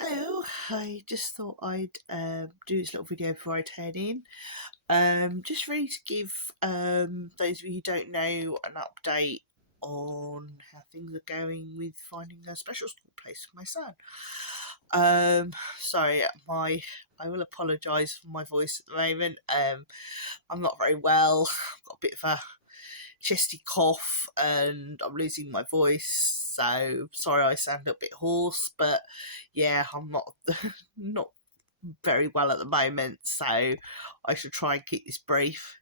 Hello, I just thought I'd do this little video before I turn in. Just really to give those of you who don't know an update on how things are going with finding a special school place for my son. Sorry, I will apologise for my voice at the moment. I'm not very well. I've got a bit of a chesty cough and I'm losing my voice, so sorry I sound a bit hoarse, but yeah, I'm not not very well at the moment, so I should try and keep this brief.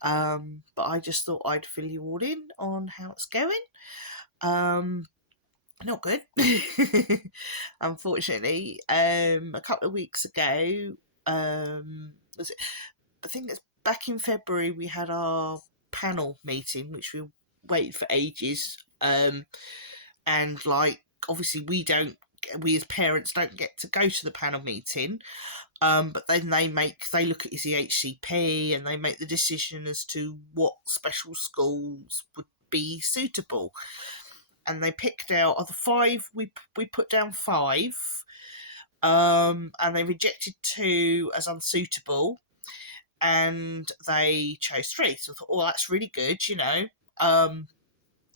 But I just thought I'd fill you all in on how it's going. Not good. Unfortunately. A couple of weeks ago, was it, I think it's back in February, we had our panel meeting, which we waited for ages. And like, obviously we as parents don't get to go to the panel meeting. But then they look at his EHCP and they make the decision as to what special schools would be suitable. And they picked out of the five, we put down five, and they rejected two as unsuitable, and they chose three. So I thought, oh, that's really good, you know. And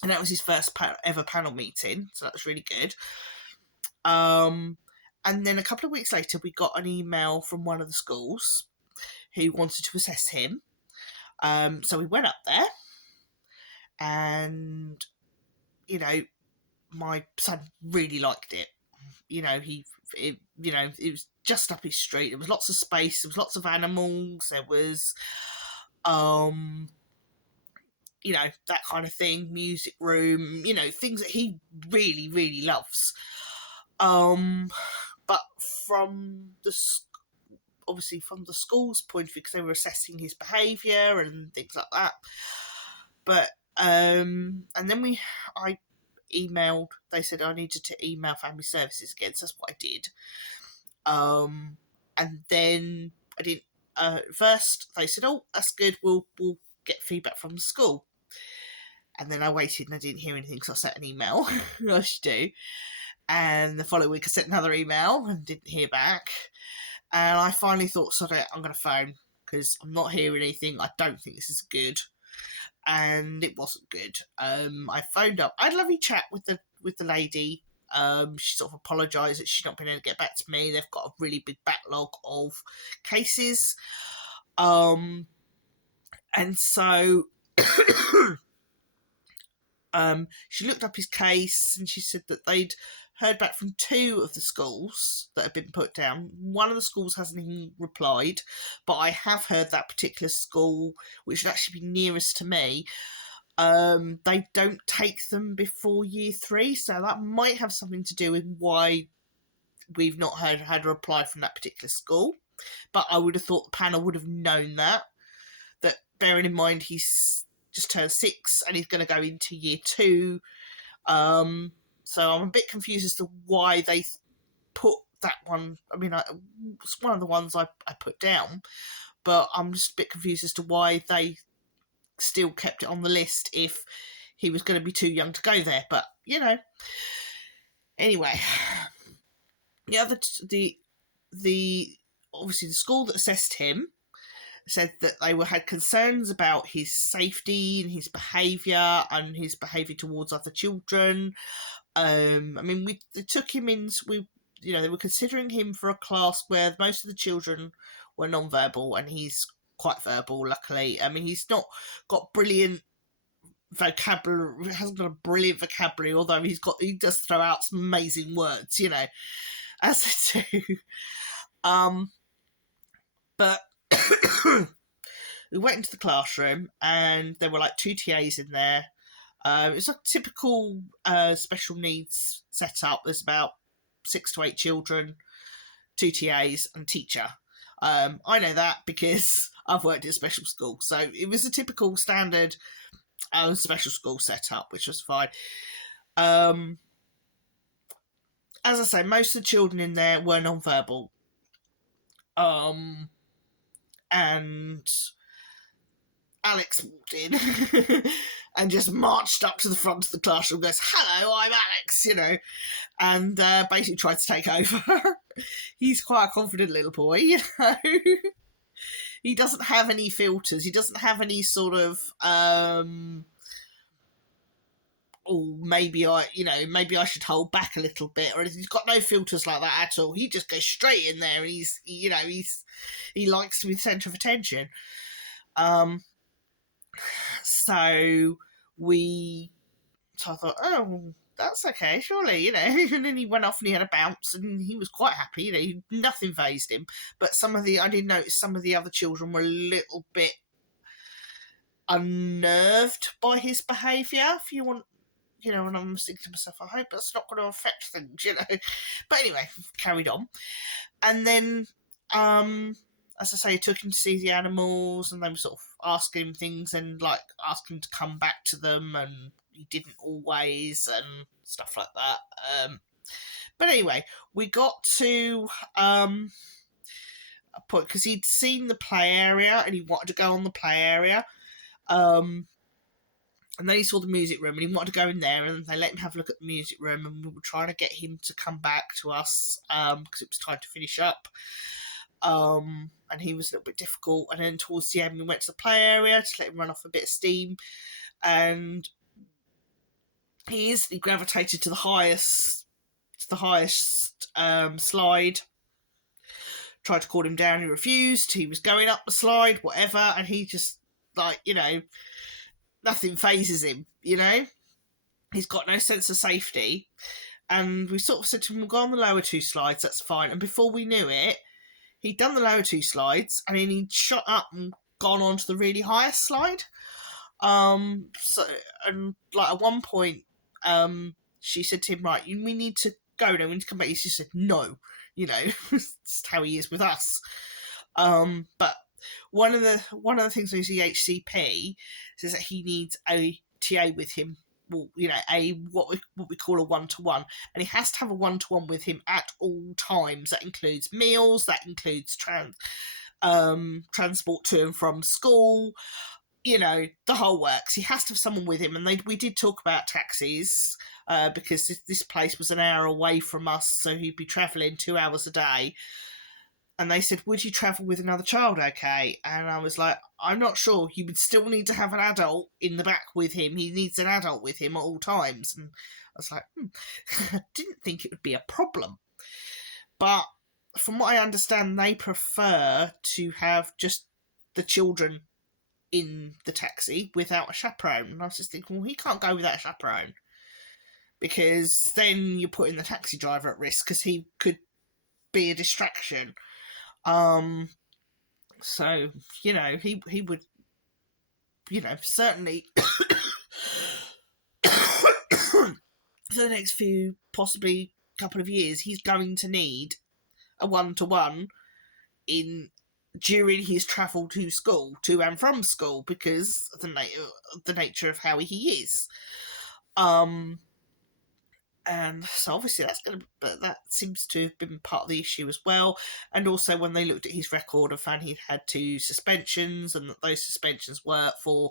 that was his first ever panel meeting, so that was really good. And then a couple of weeks later, we got an email from one of the schools who wanted to assess him. So we went up there, and you know, my son really liked it. You know, it was just up his street. There was lots of space. There was lots of animals. There was, you know, that kind of thing. Music room. You know, things that he really, really loves. But from obviously from the school's point of view, because they were assessing his behaviour and things like that. But and then I emailed. They said I needed to email family services again, so that's what I did. And then I didn't. First, they said, "Oh, that's good. We'll get feedback from the school." And then I waited and I didn't hear anything, so I sent an email. I should do. And the following week, I sent another email and didn't hear back. And I finally thought, sorry, I'm going to phone because I'm not hearing anything. I don't think this is good. And it wasn't good. I phoned up. I had a lovely chat with the lady. She sort of apologised that she's not been able to get back to me. They've got a really big backlog of cases. And so she looked up his case and she said that they'd heard back from two of the schools that had been put down. One of the schools hasn't even replied, but I have heard that particular school, which would actually be nearest to me, they don't take them before year 3, so that might have something to do with why we've not had a reply from that particular school. But I would have thought the panel would have known that bearing in mind he's just turned 6 and he's going to go into year 2. So I'm a bit confused as to why they put that one. I mean, it's one of the ones I put down, but I'm just a bit confused as to why they still kept it on the list if he was going to be too young to go there. But, you know. Anyway. The obviously the school that assessed him said that they had concerns about his safety and his behaviour towards other children. I mean, they took him in. They were considering him for a class where most of the children were non-verbal, and he's quite verbal. Luckily, I mean, he's not got brilliant vocabulary. Hasn't got a brilliant vocabulary, although he does throw out some amazing words. You know, as I do. But we went into the classroom and there were like 2 TAs in there. It was a typical special needs setup. There's about 6 to 8 children, 2 TAs and teacher. I know that because I've worked in a special school. So it was a typical standard special school setup, which was fine. As I say, most of the children in there were non-verbal. And Alex walked in and just marched up to the front of the classroom, goes, "Hello, I'm Alex," and basically tried to take over. He's quite a confident little boy, He doesn't have any filters. He doesn't have any sort of oh, maybe I should hold back a little bit, or anything. He's got no filters like that at all. He just goes straight in there, and he likes to be the centre of attention. So I thought, oh, that's okay, surely, And then he went off and he had a bounce, and he was quite happy. Nothing fazed him. But I did notice some of the other children were a little bit unnerved by his behaviour. If you want, and I'm thinking to myself, I hope that's not going to affect things, But anyway, carried on. And then, as I say, I took him to see the animals, and they were sort of asking him things and like asking him to come back to them, and he didn't always, and stuff like that. But anyway, we got to a point because he'd seen the play area and he wanted to go on the play area. And then he saw the music room and he wanted to go in there, and they let him have a look at the music room, and we were trying to get him to come back to us because it was time to finish up. And he was a little bit difficult. And then towards the end, we went to the play area to let him run off a bit of steam, and he instantly gravitated to the highest slide. Tried to call him down, he refused. He was going up the slide, whatever, and he just nothing phases him, He's got no sense of safety. And we sort of said to him, we'll go on the lower two slides, that's fine. And before we knew it, he'd done the lower two slides, and then he'd shot up and gone on to the really highest slide. At one point, she said to him, right, we need to go now, we need to come back. He just said, no, it's how he is with us. But one of the things with the HCP says that he needs a TA with him. Well, what we call a one-to-one, and he has to have a one-to-one with him at all times. That includes meals, that includes transport to and from school, the whole works. He has to have someone with him, and we did talk about taxis because this place was an hour away from us, so he'd be travelling 2 hours a day. And they said, would you travel with another child okay? And I was like, I'm not sure. He would still need to have an adult in the back with him. He needs an adult with him at all times. And I was like, I didn't think it would be a problem. But from what I understand, they prefer to have just the children in the taxi without a chaperone. And I was just thinking, well, he can't go without a chaperone, because then you're putting the taxi driver at risk, because he could be a distraction. So, he would, certainly for the next few, possibly couple of years, he's going to need a one-to-one during his travel to school, to and from school, because of the nature of how he is. And so obviously that seems to have been part of the issue as well. And also when they looked at his record and found he'd had 2 suspensions, and that those suspensions were for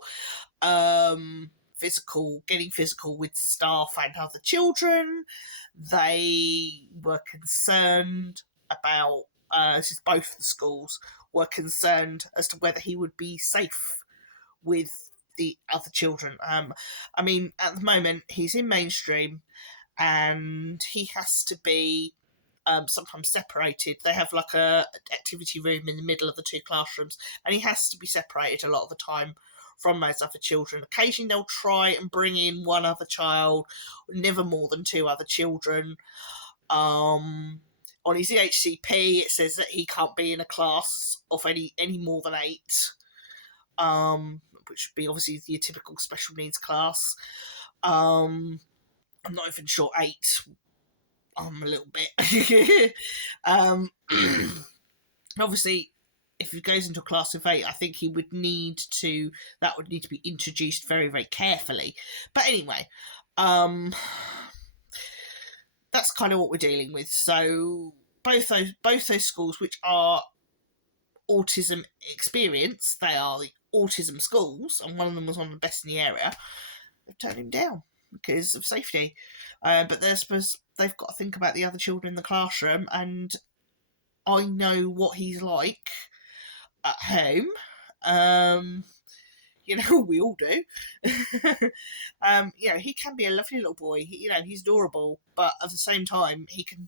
getting physical with staff and other children, they were concerned about, this is both the schools, were concerned as to whether he would be safe with the other children. At the moment he's in mainstream, and he has to be sometimes separated. They have like a activity room in the middle of the 2 classrooms, and he has to be separated a lot of the time from those other children. Occasionally they'll try and bring in one other child, never more than 2 other children. On his EHCP, it says that he can't be in a class of any more than 8, which would be obviously your typical special needs class. I'm not even sure 8. A little bit. Obviously, if he goes into a class of 8, I think that would need to be introduced very, very carefully. But anyway, that's kind of what we're dealing with. So both those schools, which are autism experience, they are the autism schools, and one of them was one of the best in the area, they've turned him down because of safety. But they've got to think about the other children in the classroom, and I know what he's like at home. We all do. He can be a lovely little boy. He's adorable, but at the same time, he can,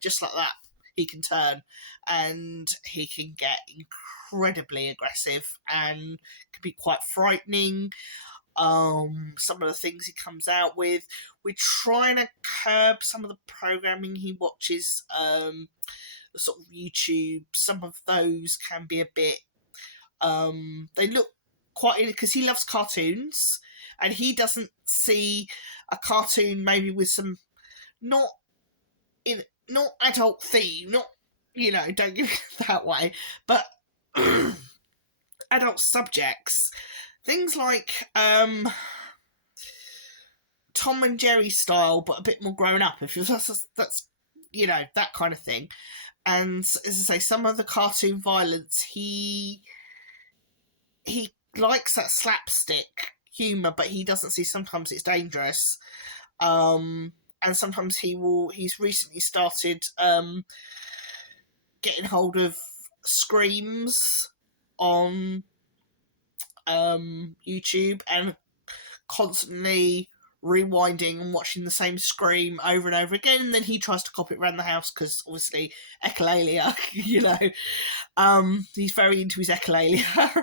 just like that, he can turn, and he can get incredibly aggressive and can be quite frightening. Some of the things he comes out with, we're trying to curb some of the programming he watches. Sort of YouTube, some of those can be a bit. They look quite, because he loves cartoons, and he doesn't see a cartoon maybe with some not adult theme, not don't give it that way, but adult subjects, things like Tom and Jerry style, but a bit more grown up. If that's that kind of thing. And as I say, some of the cartoon violence, he likes that slapstick humour, but he doesn't see sometimes it's dangerous. And sometimes he's recently started getting hold of screams on YouTube, and constantly rewinding and watching the same scream over and over again, and then he tries to copy it around the house because obviously echolalia, he's very into his echolalia.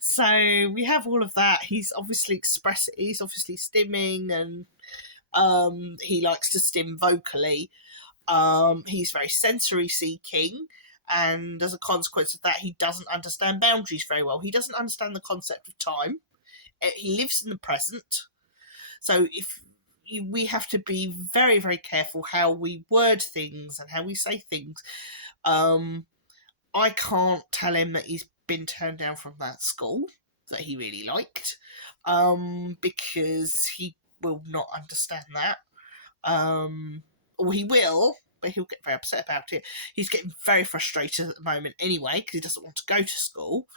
So we have all of that. He's obviously stimming, and he likes to stim vocally. He's very sensory seeking, and as a consequence of that, he doesn't understand boundaries very well. He doesn't understand the concept of time. He lives in the present, so we have to be very, very careful how we word things and how we say things. I can't tell him that he's been turned down from that school that he really liked, because he will not understand that. Or he will, but he'll get very upset about it. He's getting very frustrated at the moment anyway, because he doesn't want to go to school.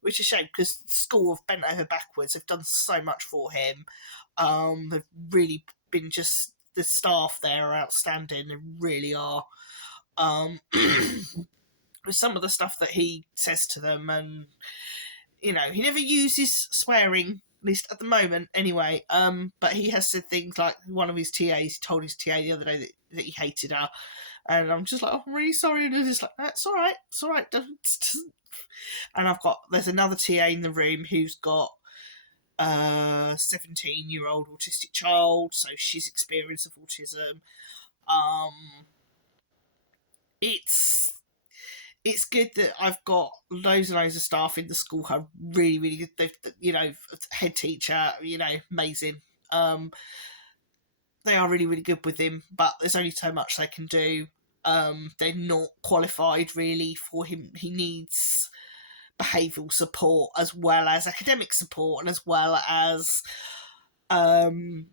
Which is a shame, because the school have bent over backwards. They've done so much for him. They've really been the staff there are outstanding. They really are. With some of the stuff that he says to them, and he never uses swearing, at least at the moment anyway. But he has said things like, one of his TAs told his TA the other day that he hated her, and I'm just like, oh, I'm really sorry. And it's like, it's all right. And there's another TA in the room who's got a 17-year-old autistic child, so she's experience of autism. It's good that I've got loads and loads of staff in the school who are really, really good. They've, head teacher, amazing. They are really, really good with him, but there's only so much they can do. They're not qualified really for him. He needs behavioural support as well as academic support, and as well as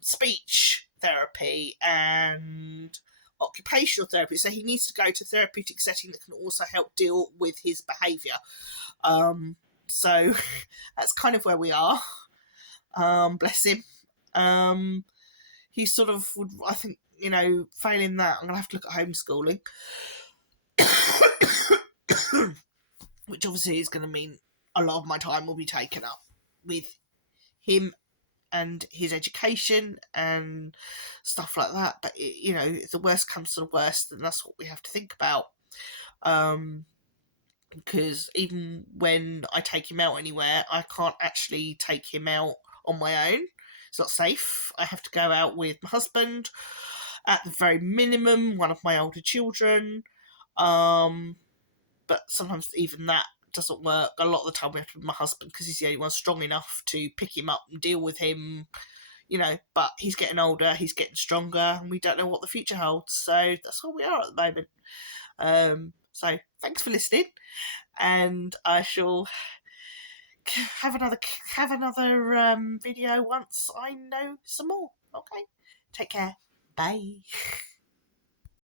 speech therapy and occupational therapy. So he needs to go to a therapeutic setting that can also help deal with his behaviour. So that's kind of where we are. Bless him. He sort of would, I think, failing that, I'm going to have to look at homeschooling. Which obviously is going to mean a lot of my time will be taken up with him and his education and stuff like that. But if the worst comes to the worst, then that's what we have to think about. Because even when I take him out anywhere, I can't actually take him out on my own. It's not safe. I have to go out with my husband, at the very minimum, one of my older children. But sometimes even that doesn't work. A lot of the time we have to be with my husband, because he's the only one strong enough to pick him up and deal with him, but he's getting older, he's getting stronger, and we don't know what the future holds. So that's where we are at the moment. So thanks for listening, and I shall have another video once I know some more. Okay, take care, bye.